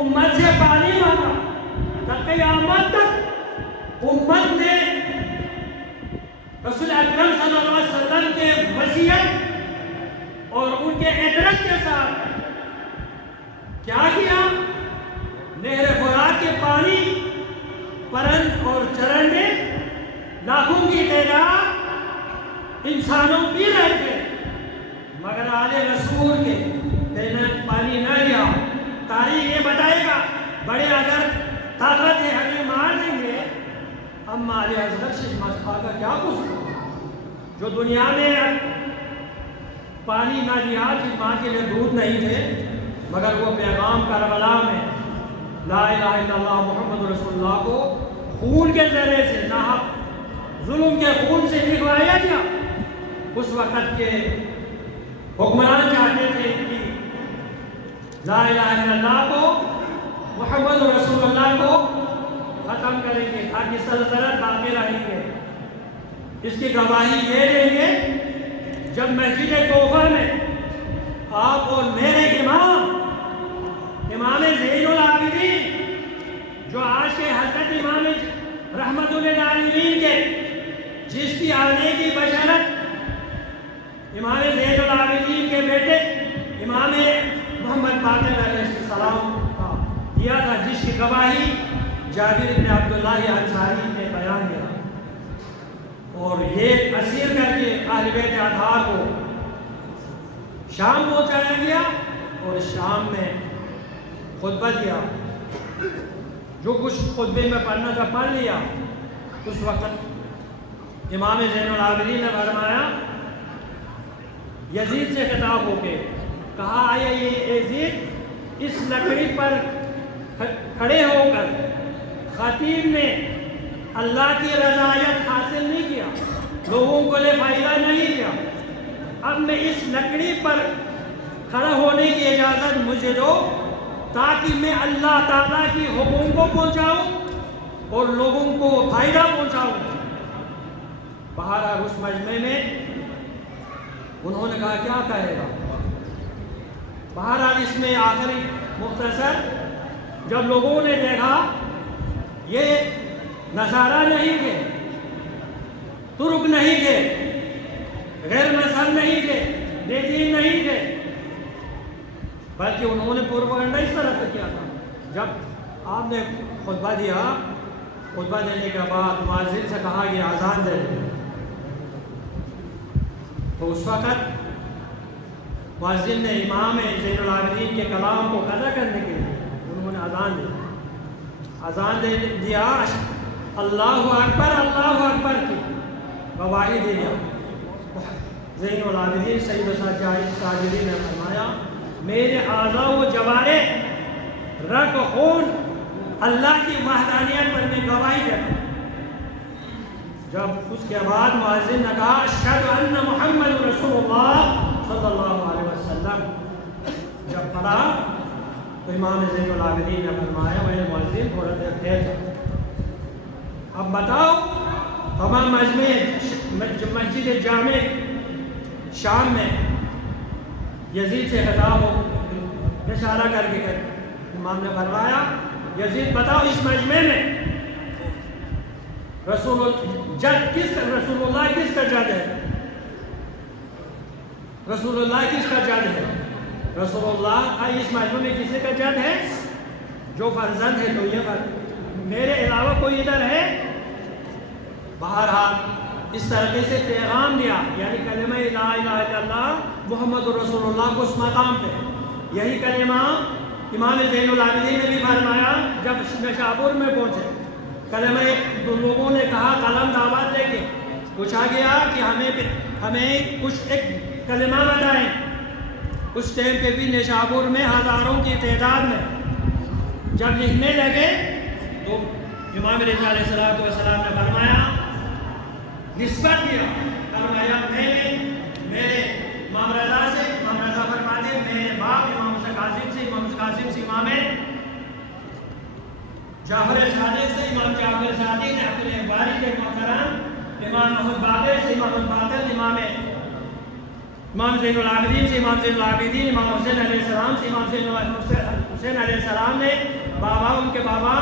امت سے پانی مانگا، تا قیامت تک امت نے رسول اکرم صلی اللہ علیہ وسلم کے وصیت اور ان کے ادرک کے ساتھ کیا کیا؟ نہر فرات کے پانی پرند اور چرندے لاکھوں کی تعداد انسانوں پی رہے تھے، مگر آل رسول کے پانی نہ لیا۔ تاریخ یہ بتائے گا بڑے اگر طاقت ہے ہمیں مار دیں گے، ہم آل حضرت سے مصطفیٰ کا کیا کچھ جو دنیا میں پانی نہ لیا، جس ماں کے لیے دودھ نہیں تھے، مگر وہ پیغام کربلا میں لا الہ الا اللہ محمد رسول اللہ کو خون کے ذریعے سے ناحق ظلم کے خون سے لکھوایا گیا۔ اس وقت کے حکمران چاہتے تھے کہ لا الہ الا اللہ کو محمد رسول اللہ کو ختم کریں گے تاکہ سلطنت باقی رہیں گے۔ اس کی گواہی یہ دیں گے جب مسجد کوفہ میں آپ اور میرے امام زین العابدین جو آج کے حضرت امام رحمت للعالمین کے جس کی آنے کی بشارت امام زین العابدین کے بیٹے امام محمد باقر علیہ السلام کا دیا تھا، جس کی گواہی جابر بن عبداللہ انصاری نے بیان کیا، اور یہ اسیر کر کے اہل بیت اطہار کو شام پہنچایا گیا اور شام میں خطبہ دیا۔ جو کچھ خطبے میں پڑھنا تھا پڑھ لیا۔ اس وقت امام زین العابدین نے فرمایا، یزید سے خطاب ہو کے کہا، آیا یہ یزید اس لکڑی پر کھڑے ہو کر خطیب نے اللہ کی رضایت حاصل نہیں کیا، لوگوں کو لے فائدہ نہیں دیا، اب میں اس لکڑی پر کھڑا ہونے کی اجازت مجھے دو تاکہ میں اللہ تعالیٰ کی حکم کو پہنچاؤں اور لوگوں کو فائدہ پہنچاؤں۔ بہرحال اس مجمع میں انہوں نے کہا کیا کہے گا؟ بہرحال اس میں آخری مختصر جب لوگوں نے دیکھا یہ نصارہ نہیں تھے، ترک نہیں تھے، غیر مذہب نہیں تھے، بے دین نہیں تھے، بلکہ انہوں نے پروپیگنڈا اس طرح سے کیا تھا۔ جب آپ نے خطبہ دیا، خطبہ دینے کے بعد مؤذن سے کہا کہ اذان دے دیں، تو اس وقت مؤذن نے امام زین العابدین کے کلام کو قضا کرنے کے لیے انہوں نے اذان دے دیا، اللہ اکبر کی گواہی دے دیا۔ زین العابدین سید الساجدین نے فرمایا، میرے اعضاء و جوارح رگ و خون اللہ کی وحدانیت پر میں گواہی دیتا ہوں۔ جب اس کے بعد مؤذن نے کہا اشہد ان محمد رسول اللہ صلی اللہ علیہ وسلم، جب پڑھا تو امام زین العابدین نے فرمایا، میں مؤذن تھوڑا دیر ٹھہر جا، اب بتاؤ تمام مسجد جامع شام میں یزید سے خطاب ہو اشارہ کر کے امام نے فرمایا، یزید بتاؤ اس مجمع میں رسول اللہ کس کا جد ہے؟ رسول اللہ کس کا جد ہے؟ رسول اللہ اس مجمع میں کسی کا جد ہے؟ جو فرزند ہے تو یہ میرے علاوہ کوئی ادھر ہے؟ بہرحال اس طریقے سے پیغام دیا، یعنی کلمہ لا الہ الا اللہ محمد رسول اللہ کو اس مقام پہ، یہی کلمہ امام زین العابدین نے بھی فرمایا جب نشابور میں پہنچے۔ کلمہ دو لوگوں نے کہا قلم دعوت دے کے پوچھا گیا کہ ہمیں کچھ ایک کلمہ بتائیں۔ اس ٹائم پہ بھی نشابور میں ہزاروں کی تعداد میں جب لکھنے لگے تو امام رضا علیہ السلام نے فرمایا، نسبت کیا، فرمایا میرے امام رضا سے، امام رضا فرماتے میرے باپ امام قاسم سے، امام قاسم سے امام جعفر صادق سے، امام جعفر صادق اپنے باری کے محترم امام محمد باقر سے، امام باقر امام زین العابدین سے، امام زین العابدین امام حسین علیہ السلام سے، امام زین حسین علیہ السلام نے ان کے بابا